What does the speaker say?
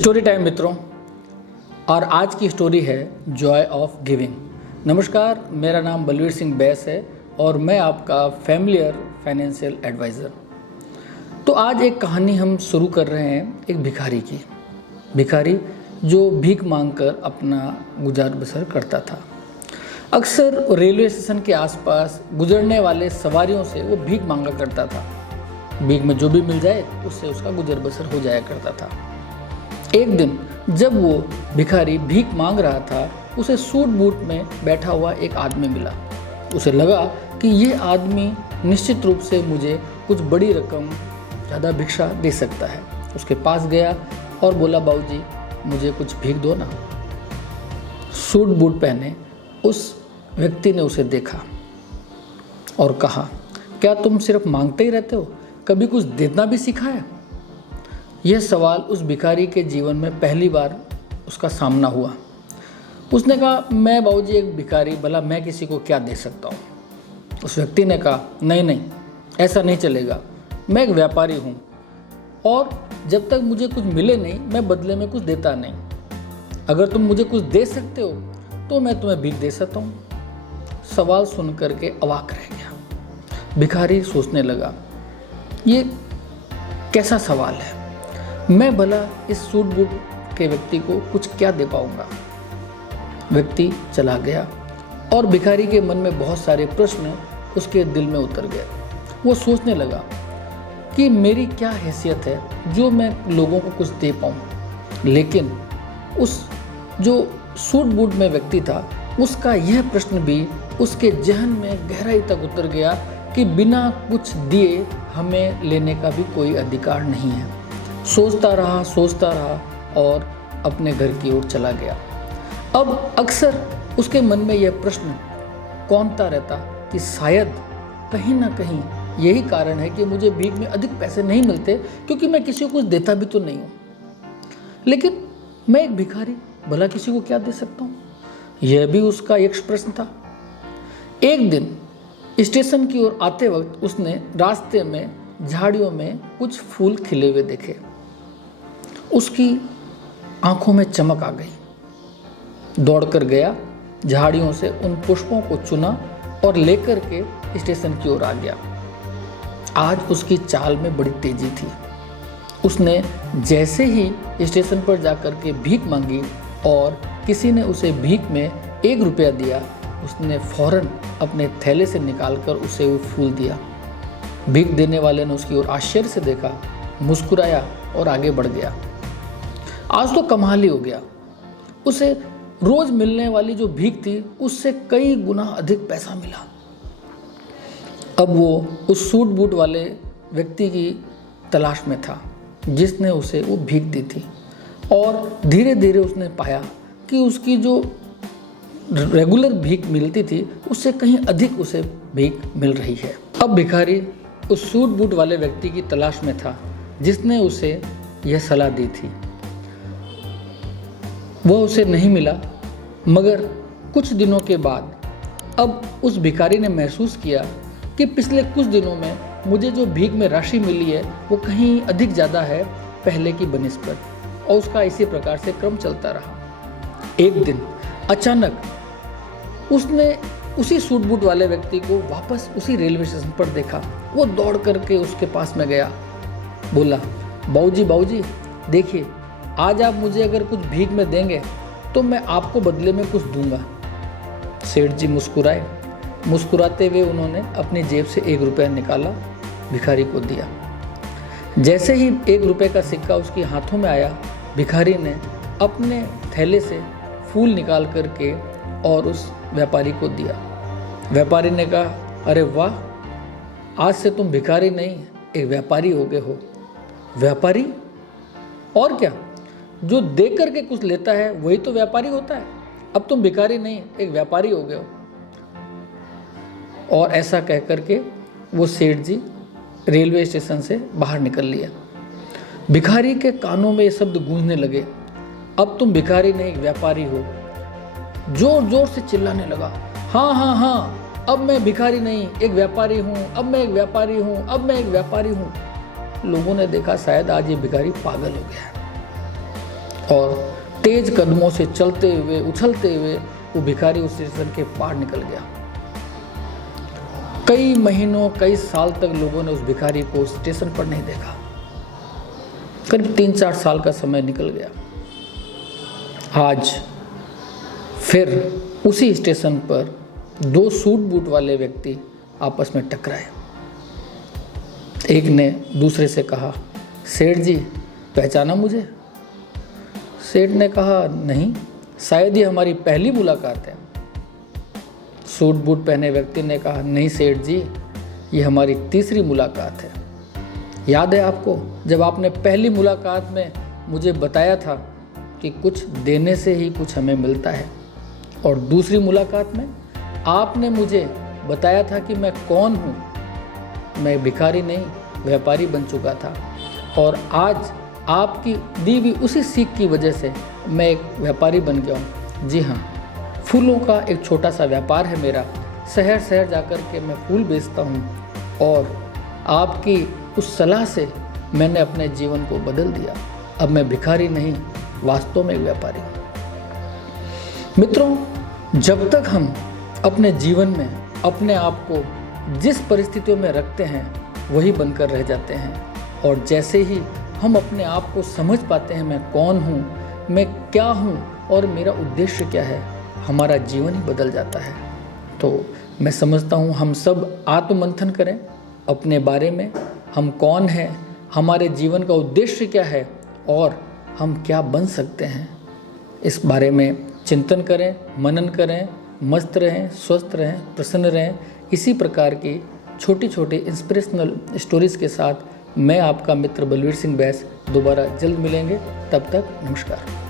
Story time मित्रों, और आज की स्टोरी है जॉय ऑफ गिविंग। नमस्कार, मेरा नाम बलवीर सिंह बैस है और मैं आपका फैमिलियर फाइनेंशियल एडवाइज़र। तो आज एक कहानी हम शुरू कर रहे हैं एक भिखारी की। भिखारी जो भीख मांगकर अपना गुजार बसर करता था। अक्सर रेलवे स्टेशन के आसपास गुजरने वाले सवारियों से वो भीख मांगा करता था। भीख में जो भी मिल जाए उससे उसका गुजर बसर हो जाया करता था। एक दिन जब वो भिखारी भीख मांग रहा था, उसे सूट बूट में बैठा हुआ एक आदमी मिला। उसे लगा कि ये आदमी निश्चित रूप से मुझे कुछ बड़ी रकम ज़्यादा भिक्षा दे सकता है। उसके पास गया और बोला, बाबूजी मुझे कुछ भीख दो ना। सूट बूट पहने उस व्यक्ति ने उसे देखा और कहा, क्या तुम सिर्फ मांगते ही रहते हो, कभी कुछ देना भी सीखा है? यह सवाल उस भिखारी के जीवन में पहली बार उसका सामना हुआ। उसने कहा, मैं बाबूजी एक भिखारी, भला मैं किसी को क्या दे सकता हूँ? उस व्यक्ति ने कहा, नहीं, ऐसा नहीं चलेगा, मैं एक व्यापारी हूँ और जब तक मुझे कुछ मिले नहीं मैं बदले में कुछ देता नहीं। अगर तुम मुझे कुछ दे सकते हो तो मैं तुम्हें भीख दे सकता हूँ। सवाल सुन करके अवाक रह गया। भिखारी सोचने लगा, ये कैसा सवाल है, मैं भला इस सूट बूट के व्यक्ति को कुछ क्या दे पाऊंगा? व्यक्ति चला गया और भिखारी के मन में बहुत सारे प्रश्न उसके दिल में उतर गए। वो सोचने लगा कि मेरी क्या हैसियत है जो मैं लोगों को कुछ दे पाऊँ। लेकिन उस जो सूट बूट में व्यक्ति था, उसका यह प्रश्न भी उसके जहन में गहराई तक उतर गया कि बिना कुछ दिए हमें लेने का भी कोई अधिकार नहीं है। सोचता रहा और अपने घर की ओर चला गया। अब अक्सर उसके मन में यह प्रश्न कौंधता रहता कि शायद कहीं ना कहीं यही कारण है कि मुझे भीख में अधिक पैसे नहीं मिलते, क्योंकि मैं किसी को कुछ देता भी तो नहीं हूँ। लेकिन मैं एक भिखारी, भला किसी को क्या दे सकता हूँ? यह भी उसका एक प्रश्न था। एक दिन स्टेशन की ओर आते वक्त उसने रास्ते में झाड़ियों में कुछ फूल खिले हुए देखे। उसकी आंखों में चमक आ गई। दौड़कर गया, झाड़ियों से उन पुष्पों को चुना और लेकर के स्टेशन की ओर आ गया। आज उसकी चाल में बड़ी तेजी थी। उसने जैसे ही स्टेशन पर जाकर के भीख मांगी और किसी ने उसे भीख में 1 रुपया दिया, उसने फौरन अपने थैले से निकालकर उसे वो फूल दिया। भीख देने वाले ने उसकी ओर आश्चर्य से देखा, मुस्कुराया और आगे बढ़ गया। आज तो कमाल ही हो गया। उसे रोज मिलने वाली जो भीख थी उससे कई गुना अधिक पैसा मिला। अब वो उस सूट बूट वाले व्यक्ति की तलाश में था जिसने उसे वो भीख दी थी, और धीरे धीरे उसने पाया कि उसकी जो रेगुलर भीख मिलती थी उससे कहीं अधिक उसे भीख मिल रही है। अब भिखारी उस सूट बूट वाले व्यक्ति की तलाश में था जिसने उसे यह सलाह दी थी। वह उसे नहीं मिला, मगर कुछ दिनों के बाद अब उस भिखारी ने महसूस किया कि पिछले कुछ दिनों में मुझे जो भीख में राशि मिली है वो कहीं अधिक ज़्यादा है पहले की बनिस्बत, और उसका इसी प्रकार से क्रम चलता रहा। एक दिन अचानक उसने उसी सूट बूट वाले व्यक्ति को वापस उसी रेलवे स्टेशन पर देखा। वो दौड़ करके उसके पास में गया, बोला, बाबूजी देखिए, आज आप मुझे अगर कुछ भीख में देंगे तो मैं आपको बदले में कुछ दूंगा। सेठ जी मुस्कुराए। मुस्कुराते हुए उन्होंने अपनी जेब से 1 रुपया निकाला, भिखारी को दिया। जैसे ही 1 रुपये का सिक्का उसके हाथों में आया, भिखारी ने अपने थैले से फूल निकाल करके और उस व्यापारी को दिया। व्यापारी ने कहा, अरे वाह, आज से तुम भिखारी नहीं एक व्यापारी हो गए हो। व्यापारी? और क्या, जो दे करके कुछ लेता है वही तो व्यापारी होता है। अब तुम भिखारी नहीं एक व्यापारी हो गए हो। और ऐसा कह करके वो सेठ जी रेलवे स्टेशन से बाहर निकल लिया। भिखारी के कानों में ये शब्द गूंजने लगे, अब तुम भिखारी नहीं एक व्यापारी हो। जोर जोर से चिल्लाने लगा, हाँ, अब मैं भिखारी नहीं एक व्यापारी हूँ, अब मैं एक व्यापारी हूँ, अब मैं एक व्यापारी हूँ। लोगों ने देखा शायद आज ये भिखारी पागल हो गया है। और तेज कदमों से चलते हुए उछलते हुए वो भिखारी उस स्टेशन के पार निकल गया। कई महीनों कई साल तक लोगों ने उस भिखारी को स्टेशन पर नहीं देखा। करीब 3-4 साल का समय निकल गया। आज फिर उसी स्टेशन पर 2 सूट बूट वाले व्यक्ति आपस में टकराए। एक ने दूसरे से कहा, सेठ जी पहचाना मुझे? सेठ ने कहा, नहीं, शायद ये हमारी पहली मुलाकात है। सूट बूट पहने व्यक्ति ने कहा, नहीं सेठ जी, ये हमारी तीसरी मुलाकात है। याद है आपको, जब आपने पहली मुलाकात में मुझे बताया था कि कुछ देने से ही कुछ हमें मिलता है, और दूसरी मुलाकात में आपने मुझे बताया था कि मैं कौन हूँ। मैं भिखारी नहीं, व्यापारी बन चुका था, और आज आपकी दी हुई उसी सीख की वजह से मैं एक व्यापारी बन गया हूँ। जी हाँ, फूलों का एक छोटा सा व्यापार है मेरा। शहर शहर जाकर के मैं फूल बेचता हूँ, और आपकी उस सलाह से मैंने अपने जीवन को बदल दिया। अब मैं भिखारी नहीं, वास्तव में एक व्यापारी हूँ। मित्रों, जब तक हम अपने जीवन में अपने आप को जिस परिस्थितियों में रखते हैं वही बनकर रह जाते हैं, और जैसे ही हम अपने आप को समझ पाते हैं मैं कौन हूँ, मैं क्या हूँ और मेरा उद्देश्य क्या है, हमारा जीवन ही बदल जाता है। तो मैं समझता हूँ हम सब आत्ममंथन करें अपने बारे में, हम कौन हैं, हमारे जीवन का उद्देश्य क्या है और हम क्या बन सकते हैं। इस बारे में चिंतन करें, मनन करें, मस्त रहें, स्वस्थ रहें, प्रसन्न रहें। इसी प्रकार की छोटी छोटी इंस्पिरेशनल स्टोरीज़ के साथ मैं आपका मित्र बलवीर सिंह बैस दोबारा जल्द मिलेंगे। तब तक नमस्कार।